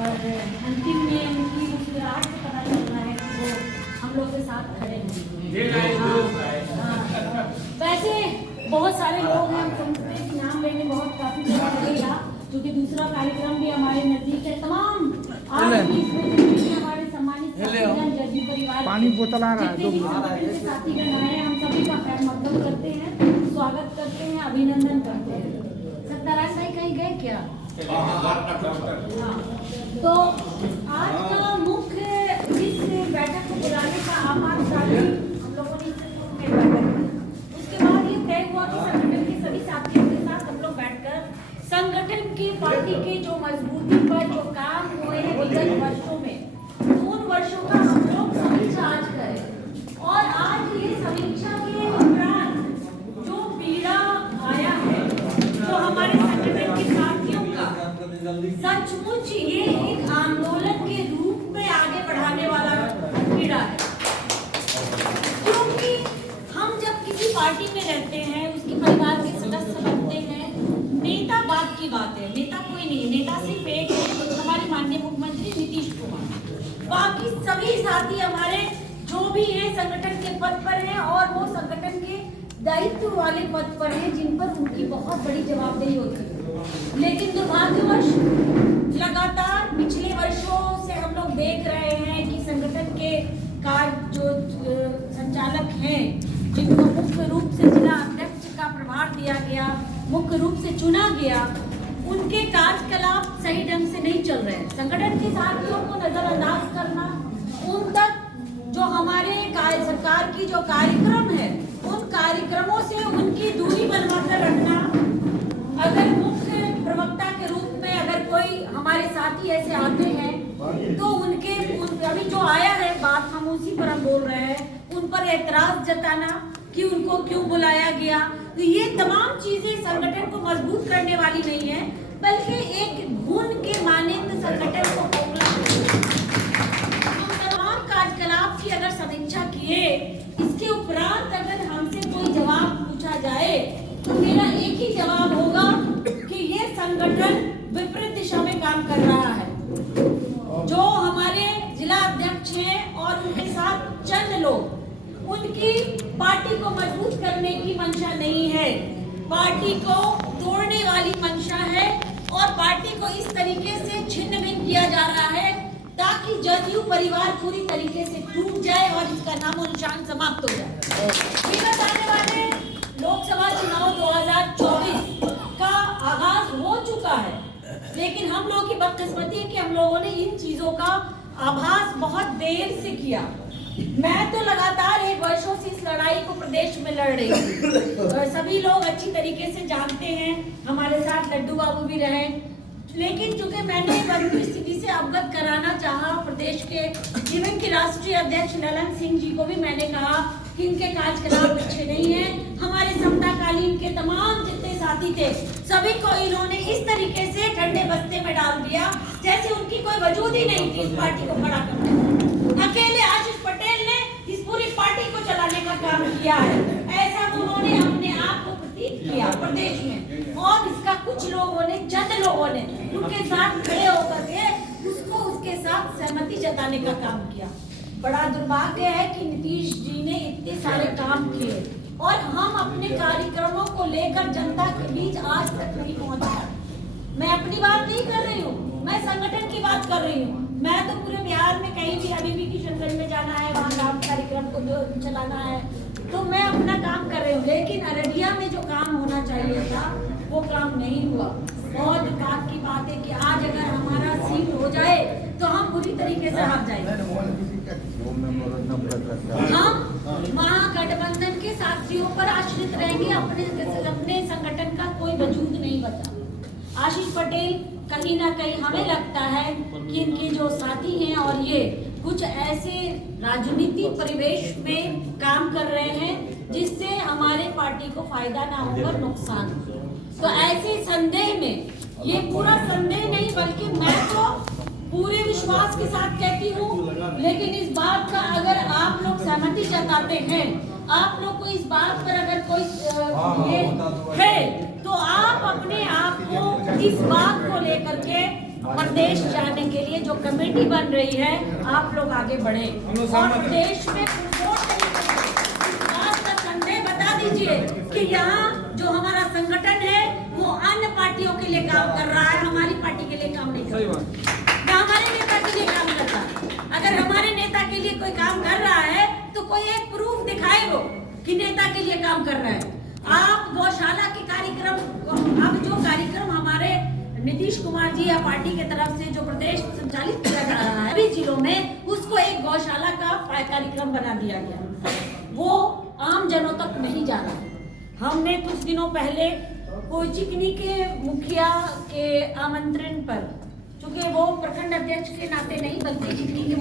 और अंतिम में उनकी मुस्कुराहट से पता चल रहा है कि वो हम लोग के साथ खड़े हैं। वैसे बहुत सारे लोग हैं, हम समझते हैं कि नाम लेने बहुत काफी जगह लगेगा, क्योंकि दूसरा कार्यक्रम भी हमारे नजदीक है। तमाम आज भी इसमें हमारे सम्मानित साथीगण जदयू परिवार पानी बोतल आ रहा है, जितने भी संगठन के साथीगण आए हैं, हम सभी का खैर मकदम करते हैं, स्वागत करते हैं, अभिनंदन करते हैं। सत्यनारायण भाई कहीं गए क्या? हाँ, तो आज का मुख्य इस बैठक को बुलाने का आपातकाल हम लोगों ने इससे पूर्व में बैठक की। उसके बाद ये तय हुआ कि संगठन के सभी साथियों के साथ हम लोग बैठकर संगठन की पार्टी के जो मजबूती पर जो काम हुए हैं विगत वर्षों में, उन वर्षों का हम लोग समीक्षा आज करें। और आज ये समीक्षा के उपरांत जो पीड़ा आया है, जो हमारे संगठन के साथियों का सचमुच ये एक आंदोलन के रूप में आगे बढ़ाने वाला पीड़ा है। क्योंकि हम जब किसी पार्टी में रहते हैं, उसके परिवार के सदस्य बनते हैं, नेता बात की बात है, नेता कोई नहीं, नेता सिर्फ एक है, हमारे माननीय मुख्यमंत्री नीतीश कुमार। बाकी सभी साथी हमारे जो भी हैं संगठन के पद पर हैं और वो संगठन के दायित्व वाले पद पर हैं, जिन पर उनकी बहुत बड़ी जवाबदेही होती है। लेकिन दुर्भाग्यवश लगातार पिछले वर्षों से हम लोग देख रहे हैं कि संगठन के कार्य जो संचालक हैं, जिनको मुख्य रूप से जिला अध्यक्ष का प्रभार दिया गया, मुख्य रूप से चुना गया, उनके कार्यकलाप सही ढंग से नहीं चल रहे हैं। संगठन के साथियों को नजरअंदाज करना, उन तक जो हमारे सरकार की जो कार्यक्रम है, उन कार्यक्रमों से उनकी दूरी बनवाकर रखना। अगर मुख्य प्रवक्ता के रूप में अगर कोई हमारे साथी ऐसे आते हैं तो उनके अभी जो आया है बात, हम उसी पर हम बोल रहे हैं, उन पर एतराज जताना कि उनको क्यों बुलाया गया। तो ये तमाम चीजें संगठन को मजबूत करने वाली नहीं है, बल्कि एक घुन के मानंद संगठन को तमाम कार्यकलाप की अगर समीक्षा किए, इसके उपरांत अगर हमसे कोई जवाब पूछा जाए तो मेरा एक ही जवाब होगा कि ये संगठन विपरीत दिशा में काम कर रहा है। जो हमारे जिला अध्यक्ष हैं और उनके साथ चंद लोग, उनकी पार्टी को मजबूत करने की मंशा नहीं है, पार्टी को तोड़ने वाली मंशा है और पार्टी को इस तरीके से छिन्न भिन्न किया जा रहा है ताकि जदयू परिवार पूरी तरीके से टूट जाए और इसका नामो निशान समाप्त हो जाए। आने वाले लोकसभा चुनाव 2024 का आगाज हो चुका है, लेकिन हम लोगों की बदकिस्मती है कि हम लोगों ने इन चीजों का आभास बहुत देर से किया। मैं तो लगातार 1 वर्षों से इस लड़ाई को प्रदेश में लड़ रही हूँ और सभी लोग अच्छी तरीके से जानते हैं, हमारे साथ लड्डू बाबू भी रहे। लेकिन चूंकि मैंने स्थिति से अवगत कराना चाहा प्रदेश के इवन के राष्ट्रीय अध्यक्ष ललन सिंह जी को भी मैंने कहा कि इनके कार्यकलाप अच्छे नहीं हैं। हमारे समताकालीन के तमाम जितने साथी थे सभी को इन्होंने इस तरीके से ठंडे बस्ते में डाल दिया जैसे उनकी कोई वजूद ही नहीं थी इस पार्टी को खड़ा करने। अकेले आशीष पटेल ने इस पूरी पार्टी को चलाने का काम किया है, ऐसा उन्होंने अपने आप को प्रतीत किया प्रदेश में। और इसका कुछ लोगों ने, चंद लोगों ने उनके साथ खड़े होकर के उसके साथ सहमति जताने का काम किया। बड़ा दुर्भाग्य है कि नीतीश जी ने इतने सारे काम किए और हम अपने कार्यक्रमों को लेकर जनता के बीच आज तक नहीं पहुंचा। मैं अपनी बात नहीं कर रही हूँ, मैं संगठन की बात कर रही हूँ। मैं तो पूरे बिहार में कहीं भी, अभी भी किशनगंज में जाना है, वहाँ काम कार्यक्रम को चलाना है, तो मैं अपना काम कर रही हूँ। लेकिन अररिया में जो काम होना चाहिए था वो काम नहीं हुआ। बहुत दुर्भाग्य की बात है कि आज अगर हमारा सीट हो जाए तो हम पूरी तरीके से हार जाएंगे। हम महागठबंधन के साथियों पर आश्रित रहेंगे, अपने संगठन का कोई वजूद नहीं बचा। आशीष पटेल कहीं ना कहीं हमें लगता है कि इनके जो साथी हैं और ये कुछ ऐसे राजनीतिक परिवेश में काम कर रहे हैं जिससे हमारे पार्टी को फायदा ना होकर नुकसान। तो ऐसे संदेह में, ये पूरा संदेह नहीं बल्कि मैं तो पूरे विश्वास के साथ कहती हूँ, लेकिन इस बात का अगर आप लोग सहमति जताते हैं, आप लोग को इस बात पर अगर कोई ये है तो आप अपने आप को इस बात को लेकर के प्रदेश जाने के लिए जो कमेटी बन रही है, आप लोग आगे बढ़े और प्रदेश में बात का संदेह बता दीजिए कि यहाँ जो हमारा संगठन है वो अन्य पार्टियों के लिए काम कर रहा है, हमारी पार्टी के लिए काम नहीं कर रहा, ना हमारे नेता के लिए काम कर रहा है। अगर हमारे नेता के लिए कोई काम कर रहा है तो कोई एक प्रूफ दिखाए वो कि नेता के लिए काम कर रहा है। आप गौशाला के कार्यक्रम, अब जो कार्यक्रम हमारे नीतीश कुमार जी या पार्टी के तरफ से जो प्रदेश संचालित किया जा रहा है सभी जिलों में, उसको एक गौशाला का कार्यक्रम बना दिया गया, वो आम जनों तक नहीं जा रहा। हमने कुछ दिनों पहले कोचिकनी के मुखिया के आमंत्रण पर, चूंकि वो प्रखंड अध्यक्ष के नाते नहीं बल्कि चिकनी के